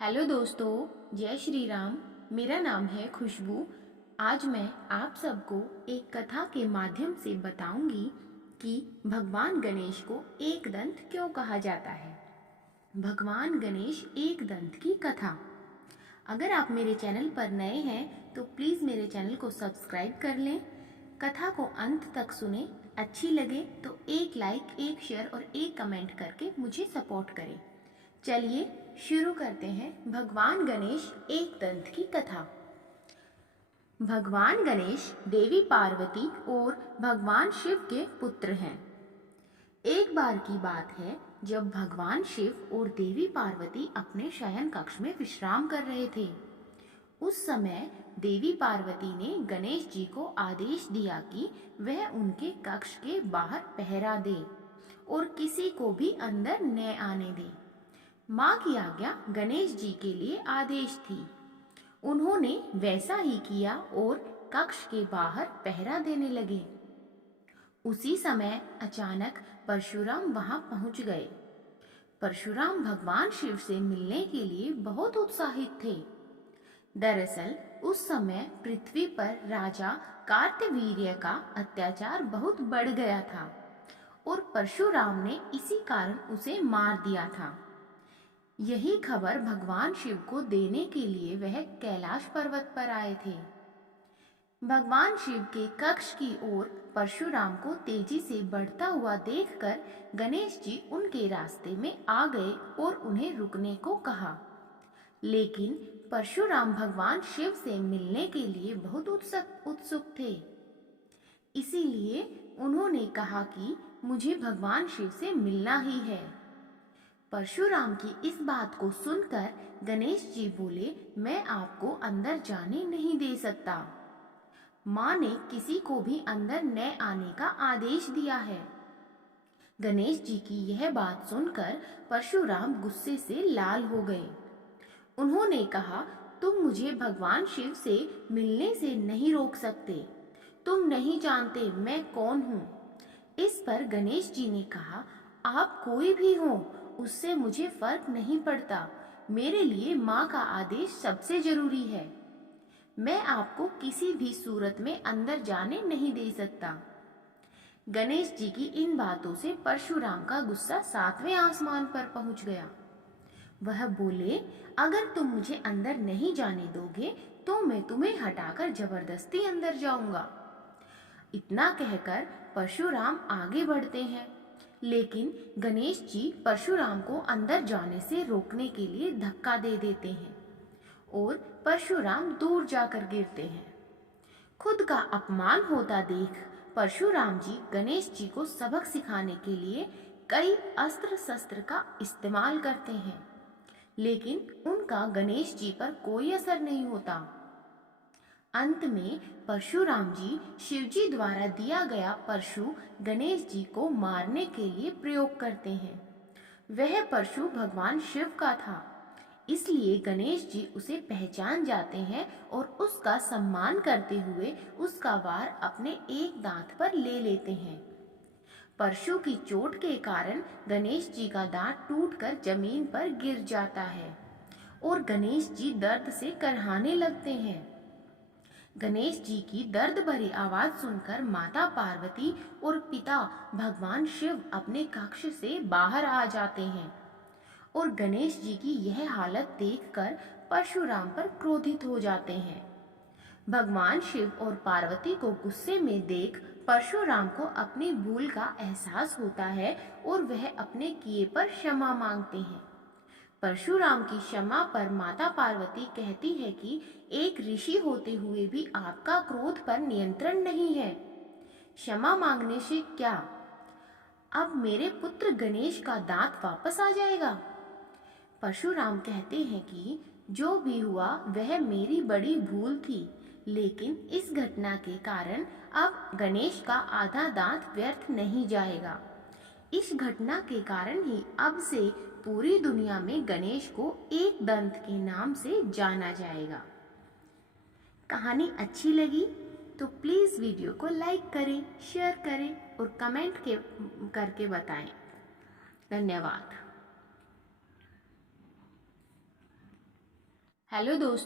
Hello दोस्तों, जय श्री राम। मेरा नाम है खुशबू। आज मैं आप सबको एक कथा के माध्यम से बताऊंगी कि भगवान गणेश को एक दंत क्यों कहा जाता है। भगवान गणेश एक दंत की कथा। अगर आप मेरे चैनल पर नए हैं तो प्लीज़ मेरे चैनल को सब्सक्राइब कर लें। कथा को अंत तक सुने। अच्छी लगे तो एक लाइक, एक शेयर और एक कमेंट करके मुझे सपोर्ट करें। चलिए शुरू करते हैं भगवान गणेश एक दंत की कथा। भगवान गणेश देवी पार्वती और भगवान शिव के पुत्र हैं। एक बार की बात है जब भगवान शिव और देवी पार्वती अपने शयन कक्ष में विश्राम कर रहे थे। उस समय देवी पार्वती ने गणेश जी को आदेश दिया कि वह उनके कक्ष के बाहर पहरा दे और किसी को भी अंदर न आने दे। माँ की आज्ञा गणेश जी के लिए आदेश थी। उन्होंने वैसा ही किया और कक्ष के बाहर पहरा देने लगे। उसी समय अचानक परशुराम वहां पहुंच गए। परशुराम भगवान शिव से मिलने के लिए बहुत उत्साहित थे। दरअसल उस समय पृथ्वी पर राजा कार्तवीर्य का अत्याचार बहुत बढ़ गया था और परशुराम ने इसी कारण उसे मार दिया था। यही खबर भगवान शिव को देने के लिए वह कैलाश पर्वत पर आए थे। भगवान शिव के कक्ष की ओर परशुराम को तेजी से बढ़ता हुआ देखकर गणेश जी उनके रास्ते में आ गए और उन्हें रुकने को कहा। लेकिन परशुराम भगवान शिव से मिलने के लिए बहुत उत्सुक थे। इसीलिए उन्होंने कहा कि मुझे भगवान शिव से मिलना ही है। परशुराम की इस बात को सुनकर गणेश जी बोले, मैं आपको अंदर जाने नहीं दे सकता। माँ ने किसी को भी अंदर न आने का आदेश दिया है। गणेश जी की यह बात सुनकर परशुराम गुस्से से लाल हो गए। उन्होंने कहा, तुम मुझे भगवान शिव से मिलने से नहीं रोक सकते। तुम नहीं जानते मैं कौन हूँ। इस पर गणेश जी ने कहा, आप कोई भी हो, उससे मुझे फर्क नहीं पड़ता। मेरे लिए माँ का आदेश सबसे जरूरी है। मैं आपको किसी भी सूरत में अंदर जाने नहीं दे सकता। गणेश जी की इन बातों से परशुराम का गुस्सा 7वें आसमान पर पहुंच गया। वह बोले, अगर तुम मुझे अंदर नहीं जाने दोगे तो मैं तुम्हें हटाकर जबरदस्ती अंदर जाऊंगा। इतना कहकर परशुराम आगे बढ़ते हैं, लेकिन गणेश जी परशुराम को अंदर जाने से रोकने के लिए धक्का दे देते हैं और परशुराम दूर जाकर गिरते हैं। खुद का अपमान होता देख परशुराम जी गणेश जी को सबक सिखाने के लिए कई अस्त्र शस्त्र का इस्तेमाल करते हैं, लेकिन उनका गणेश जी पर कोई असर नहीं होता। अंत में परशुराम जी शिवजी द्वारा दिया गया परशु गणेश जी को मारने के लिए प्रयोग करते हैं। वह परशु भगवान शिव का था, इसलिए गणेश जी उसे पहचान जाते हैं और उसका सम्मान करते हुए उसका वार अपने एक दांत पर ले लेते हैं। परशु की चोट के कारण गणेश जी का दांत टूटकर जमीन पर गिर जाता है और गणेश जी दर्द से करहाने लगते हैं। गणेश जी की दर्द भरी आवाज सुनकर माता पार्वती और पिता भगवान शिव अपने कक्ष से बाहर आ जाते हैं और गणेश जी की यह हालत देखकर परशुराम पर क्रोधित हो जाते हैं। भगवान शिव और पार्वती को गुस्से में देख परशुराम को अपनी भूल का एहसास होता है और वह अपने किए पर क्षमा मांगते हैं। परशुराम की क्षमा पर माता पार्वती कहती है कि एक ऋषि होते हुए भी आपका क्रोध पर नियंत्रण नहीं है। क्षमा मांगने से क्या, अब मेरे पुत्र गणेश का दांत वापस आ जाएगा। परशुराम कहते हैं कि जो भी हुआ वह मेरी बड़ी भूल थी, लेकिन इस घटना के कारण अब गणेश का आधा दांत व्यर्थ नहीं जाएगा। इस घटना के कारण ही अब से पूरी दुनिया में गणेश को एक दंत के नाम से जाना जाएगा। कहानी अच्छी लगी तो प्लीज़ वीडियो को लाइक करें, शेयर करें और कमेंट करके बताएं। धन्यवाद। हेलो दोस्तों।